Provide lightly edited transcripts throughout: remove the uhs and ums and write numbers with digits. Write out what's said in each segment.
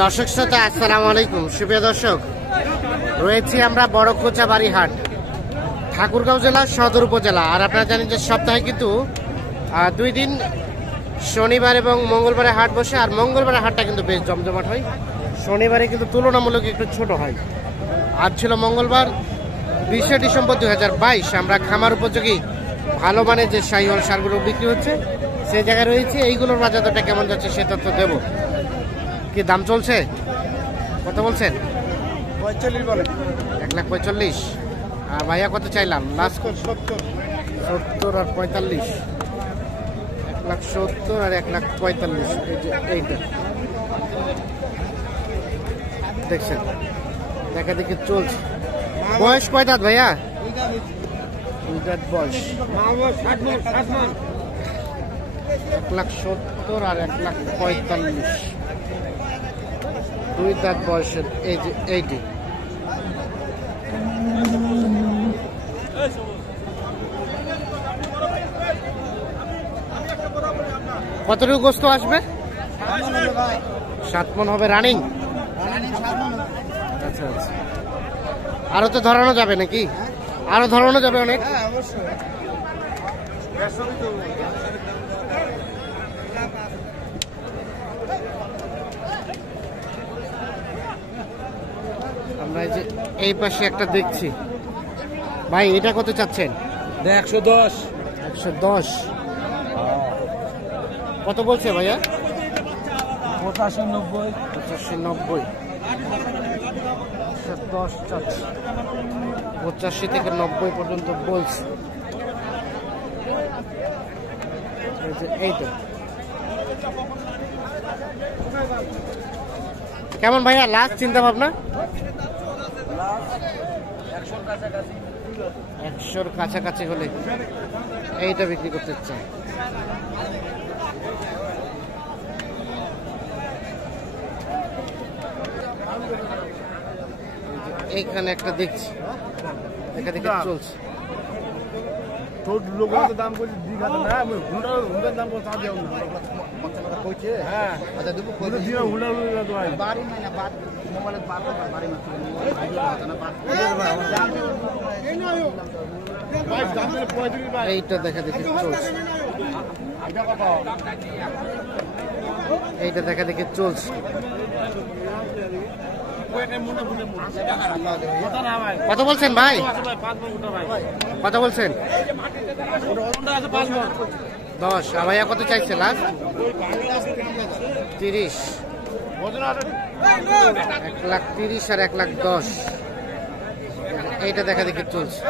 দর্শক শ্রোতা আসসালামু আলাইকুম। সুপ্রিয় দর্শক, রয়েছি আমরা বড়কোচাবাড়ি হাট, ঠাকুরগাঁও জেলা সদর উপজেলা। আর আপনারা জানেন যে সপ্তাহে কিন্তু 2 দিন শনিবার এবং মঙ্গলবারে হাট বসে। আর মঙ্গলবারে হাটটা কিন্তু বেশ জমজমাট হয়, শনিবারে কিন্তু তুলনামূলক একটু ছোট হয়। আজ ছিল মঙ্গলবার 20শে ডিসেম্বর 2022। আমরা খামার উপযোগী ভালো মানের যে শাহিওয়াল সারগুলো বিক্রি হচ্ছে সেই জায়গায় রয়েছে। এইগুলোর বাজার দরটা কেমন যাচ্ছে সে তথ্য দেব। কি দাম চলছে, কত বলছেন? 45 বলে। 1,45,000। আর ভাইয়া কত চাইলাম? লাস্ট 70 আর 45। 1,70,000 আর 1,45,000। এই যে এইটা দেখছেন, দেখা দেখি চলছে। বয়স কয় দাঁত ভাইয়া? 2 দাঁত বয়স। 1,70,000 আর 1,45,000, 2 দাঁত বয়সের। এই যে এইটি কতটুকু গোস্ত আসবে? 7 মণ হবে। রানিং? আচ্ছা আচ্ছা। আরো তো ধরানো যাবে নাকি? আরো ধরানো যাবে অনেক। আমরা এই যে এই পাশে একটা দেখছি। ভাই এটা কত চাচ্ছেন? 110। 110। কত বলছে ভাইয়া? 85, 90। 85, 90। 10 চাচ্ছে, 85 থেকে 90 পর্যন্ত বলছে। এইটা কেমন ভাইয়া লাস্ট চিন্তা ভাবনা? 100-র কাছাকাছি হলে এইটা বিক্রি করতে চাই। এইখানে একটা দেখছি, দেখা দেখে চলছে। দাম করছি 2,000 না, আমি হুন্ডার দাম করতে দেব না। কইছে হ্যাঁ, আচ্ছা দেব কই দিও হুন্ডার দোয়াই বাড়ি না বাদ মোবাইলে বাদ বাড়ি মাত্র ভিডিও কথা না বাদ এই নয় ভাই দাম 35 ভাই। এইটা দেখা দেখে চলছে, এইটা দেখা দেখে চলছে। কত বলছেন ভাই? কত বলছেন? 10। আর ভাইয়া কত চাইছে লাস্ট? 30। 1,30,000 আর 1,10,000। এইটা দেখা দেখে চলছে।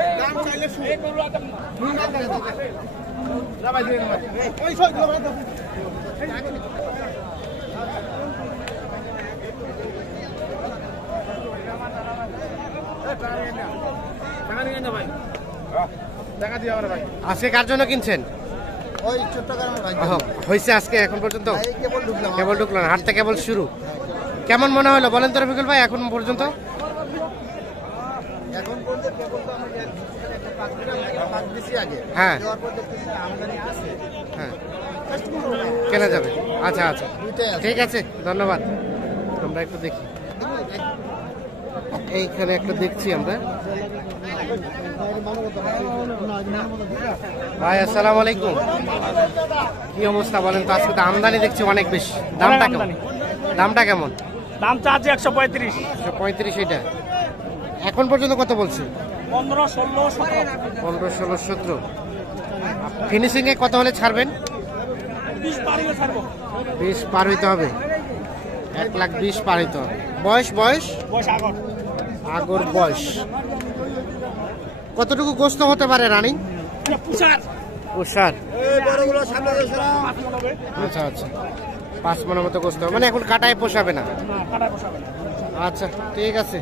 আজকে কার জন্য কিনছেন? হয়েছে আজকে এখন পর্যন্ত? কেবল ঢুকলেন, হাটটা কেবল শুরু। কেমন মনে হলো বলেন তো রফিকুল ভাই এখন পর্যন্ত? হ্যাঁ হ্যাঁ, কেনা যাবে। আচ্ছা আচ্ছা, ঠিক আছে, ধন্যবাদ। আমরা একটু দেখি, এইখানে একটা দেখছি আমরা। ভাই আসসালামু আলাইকুম, কি অবস্থা বলেন তো? আজকে তো আমদানি দেখছি অনেক বেশি। দামটা কেমন? দামটা কেমন? দাম চাচ্ছে 135। 135। এটা এখন পর্যন্ত কত বলছে? 15, 16, 17। 15, 16, 17। ফিনিশিং এ কত হলে ছাড়বেন? 20 পার হইলে ছাড়বো। 20 পার হইতে হবে। 1,20,000 পার হইতে হবে। বয়স বয়স আগর বয়স কতটুকু গোস্ত হতে পারে রানিং? আচ্ছা আচ্ছা, 5 মণের মতো গোস্ত, মানে এখন কাটায় পোষাবে না। আচ্ছা ঠিক আছে।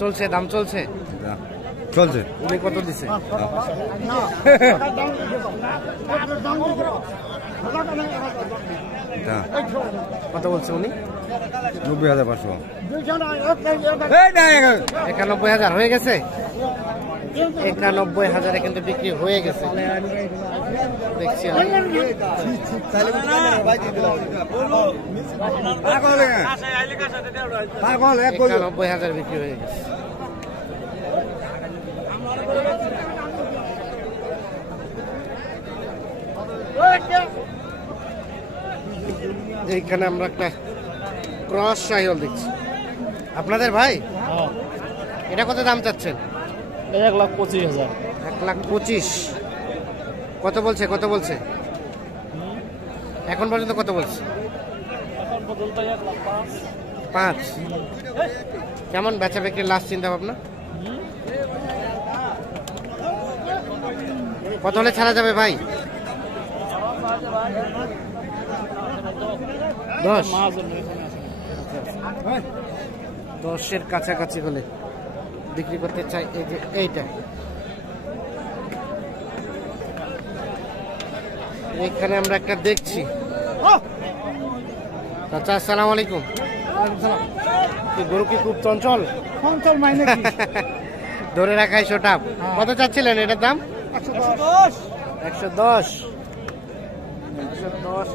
চলছে, দাম চলছে, চলছে। উনি কত দিছে? কত বলছে উনি? 90,500। 91,000 হয়ে গেছে। 91,000 কিন্তু বিক্রি হয়ে গেছে দেখছি আমি। 91,000 বিক্রি হয়ে গেছে। এইখানে আমরা একটা ক্রস শাহিওয়াল দেখছি। আপনাদের ভাই এটা কত দাম চাচ্ছেন? 1,25,000। 1,25,000। কত বলছে কত বলছে এখন পর্যন্ত কত বলছে? এখন পর্যন্ত 1,05,000। কেমন বেচা বিক্রির লাস্ট চিন্তা ভাবনা? কত হলে ছাড়া যাবে ভাই? 10। 10-এর কাছাকাছি হলে বিক্রি করতে চাই। এই যে এইটা, এইখানে আমরা একটা দেখছি। চাচা আসসালামু আলাইকুম। কি গরু কি খুব চঞ্চল? চঞ্চল মাইনে কি? ধরে রাখাই সোটাপ। কত চাচ্ছিলেন এটার দাম? 110। 110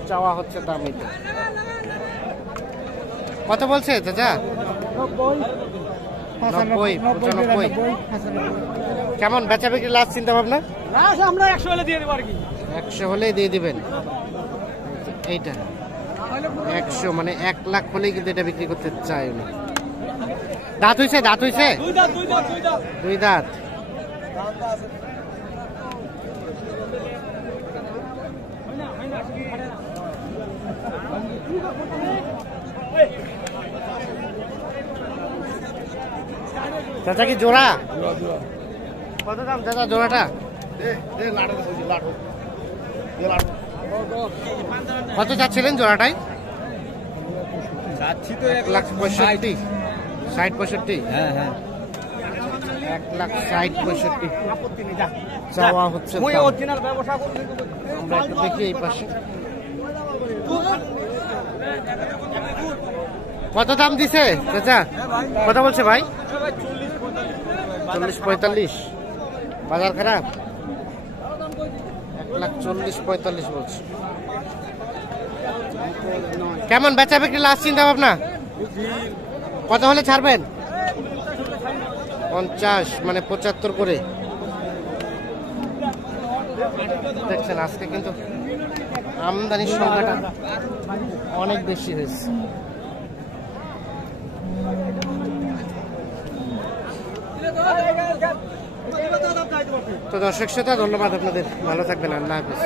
চাওয়া হচ্ছে দাম। এটা কত বলছে চাচা? 90, 95। কেমন বেচা বিক্রি লাস্ট চিন্তা ভাবনা? আমরা 100 হলে দিয়ে দেবো আর কি। 100 হলেই দিয়ে দিবেন। এইটা 100 মানে 1 লাখ হলেই কিন্তু এটা বিক্রি করতে চাই উনি। দাঁত হইছে? দাঁত হইছে? 2 দাঁত। চাচা কি জোড়া? কত দাম চাচা জোড়াটা? কত চাচ্ছিলেন জোড়াটাই? 1,65,000। 60-65। হ্যাঁ। 1,60,65 চাওয়া হচ্ছে। আমরা একটু দেখি এই পাশে কত দাম দিছে চাচা? কত বলছে ভাই? 40-45। বাজার খারাপ? 1,40,45 বলছে। কেমন বেচা বিক্রি লাস্ট চিন্তা ভাবনা? কত হলে ছাড়বেন? 50 মানে 75 করে। দেখছেন আজকে কিন্তু আমদানির সংখ্যাটা অনেক বেশি হয়েছে। তো দর্শক শ্রোতা ধন্যবাদ আপনাদের, ভালো থাকবেন, আল্লাহ হাফেজ।